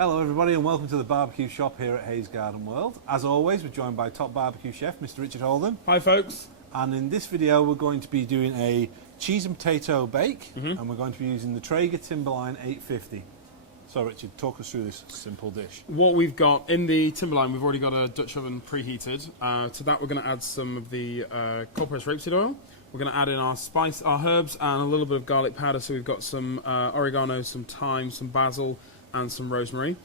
Hello everybody and welcome to the barbecue shop here at Hayes Garden World. As always, we're joined by top barbecue chef Mr. Richard Holden. Hi folks. And in this video we're going to be doing a cheese and potato bake and we're going to be using the Traeger Timberline 850. So Richard, talk us through this simple dish. What we've got in the Timberline, we've already got a Dutch oven preheated. To that we're going to add some of the cold pressed rapeseed oil. We're going to add in our herbs and a little bit of garlic powder. So we've got some oregano, some thyme, some basil and some rosemary.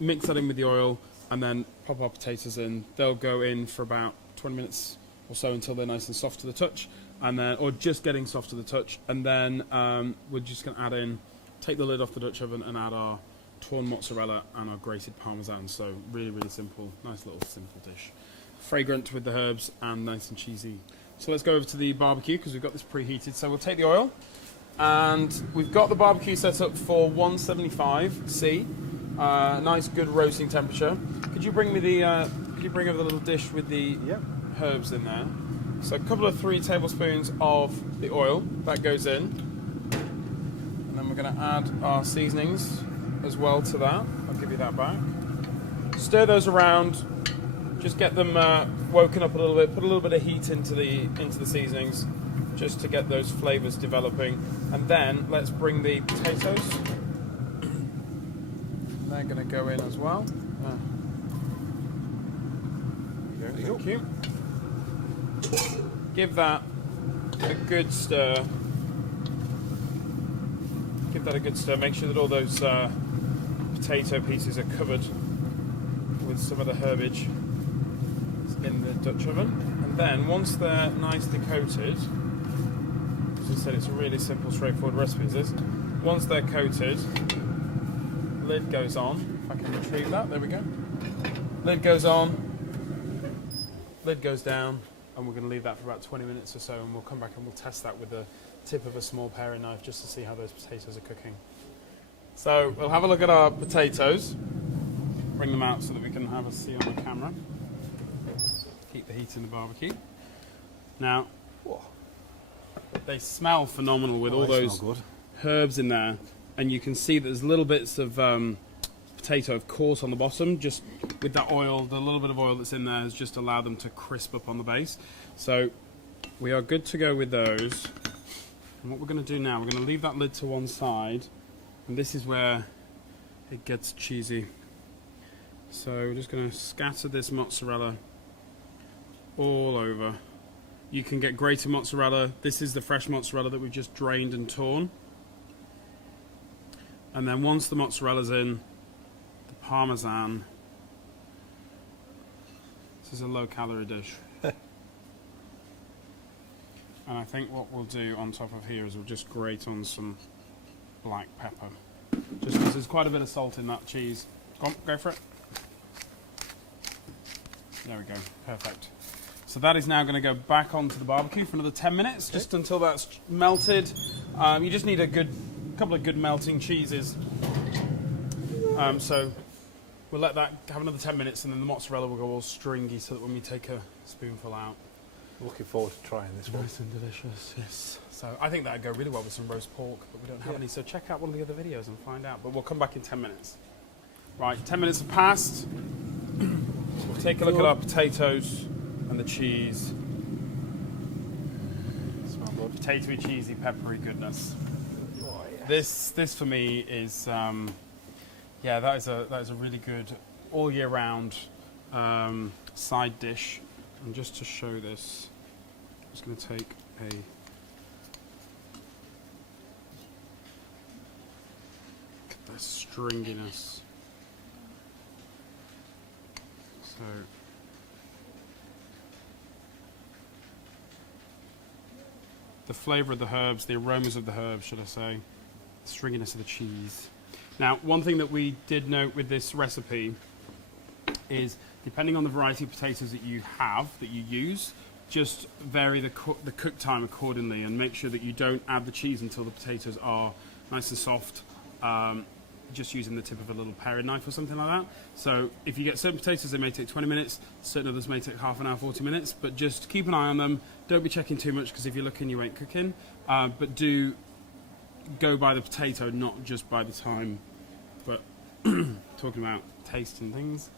Mix that in with the oil and then pop our potatoes in. They'll go in for about 20 minutes or so until they're nice and soft to the touch, and then, or just getting soft to the touch. And then we're just going to add in, take the lid off the Dutch oven and add our torn mozzarella and our grated parmesan. So really, really simple, nice little simple dish. Fragrant with the herbs and nice and cheesy. So let's go over to the barbecue because we've got this preheated. So we'll take the oil. And we've got the barbecue set up for 175°C, nice good roasting temperature. Could you bring me the? Could you bring over the little dish with the herbs in there? So a couple of 3 tablespoons of the oil that goes in, and then we're going to add our seasonings as well to that. I'll give you that back. Stir those around. Just get them woken up a little bit. Put a little bit of heat into the seasonings, just to get those flavours developing. And then let's bring the potatoes. They're going to go in as well. Thank you. Give that a good stir. Give that a good stir. Make sure that all those potato pieces are covered with some of the herbage in the Dutch oven. And then once they're nicely coated, as I said, it's a really simple, straightforward recipe as this. Once they're coated, lid goes on. If I can retrieve that, there we go. Lid goes on, lid goes down, and we're going to leave that for about 20 minutes or so, and we'll come back and we'll test that with the tip of a small paring knife just to see how those potatoes are cooking. So we'll have a look at our potatoes, bring them out so that we can have a see on the camera. Keep the heat in the barbecue. Now, they smell phenomenal with all those herbs in there, and you can see that there's little bits of potato, of course, on the bottom. Just with that oil, the little bit of oil that's in there has just allowed them to crisp up on the base. So we are good to go with those. And what we're going to do now, we're going to leave that lid to one side, and this is where it gets cheesy. So we're just going to scatter this mozzarella all over. You can get grated mozzarella. This is the fresh mozzarella that we've just drained and torn. And then once the mozzarella's in, the parmesan. This is a low-calorie dish. And I think what we'll do on top of here is we'll just grate on some black pepper. Just because there's quite a bit of salt in that cheese. Go for it. There we go. Perfect. So that is now going to go back onto the barbecue for another 10 minutes, just until that's melted. You just need a couple of good melting cheeses. So we'll let that have another 10 minutes, and then the mozzarella will go all stringy, so that when we take a spoonful out, Looking forward to trying this one. nice and delicious. Yes. So I think that'd go really well with some roast pork, but we don't have any. So check out one of the other videos and find out. But we'll come back in 10 minutes. Right, 10 minutes have passed. We'll take a look at our potatoes and the cheese. Smell good. Potatoey, cheesy, peppery goodness. Oh, yes. This for me is, yeah, that is a really good all year round side dish. And just to show this, I'm just going to take the stringiness. So the flavour of the herbs, the aromas of the herbs, should I say, the stringiness of the cheese. Now, one thing that we did note with this recipe is, depending on the variety of potatoes that you have, that you use, just vary the cook time accordingly, and make sure that you don't add the cheese until the potatoes are nice and soft, just using the tip of a little paring knife or something like that. So if you get certain potatoes, they may take 20 minutes, certain others may take half an hour, 40 minutes, but just keep an eye on them. Don't be checking too much, because if you're looking, you ain't cooking. But do go by the potato, not just by the time. But talking about tasting things.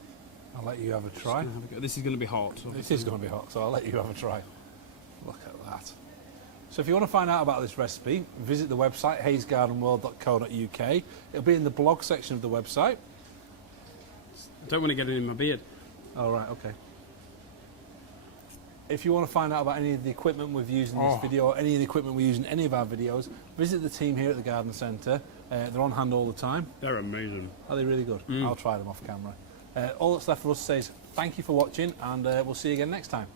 I'll let you have a try. This is going to be hot. This is going to be hot, so I'll let you have a try. Look at that. So if you want to find out about this recipe, visit the website haysgardenworld.co.uk. It'll be in the blog section of the website. I don't want to get it in my beard. All right, okay. If you want to find out about any of the equipment we've used in this video, or any of the equipment we use in any of our videos, visit the team here at the Garden Centre. They're on hand all the time. They're amazing. Are they really good? I'll try them off camera. All that's left for us to say is thank you for watching, and we'll see you again next time.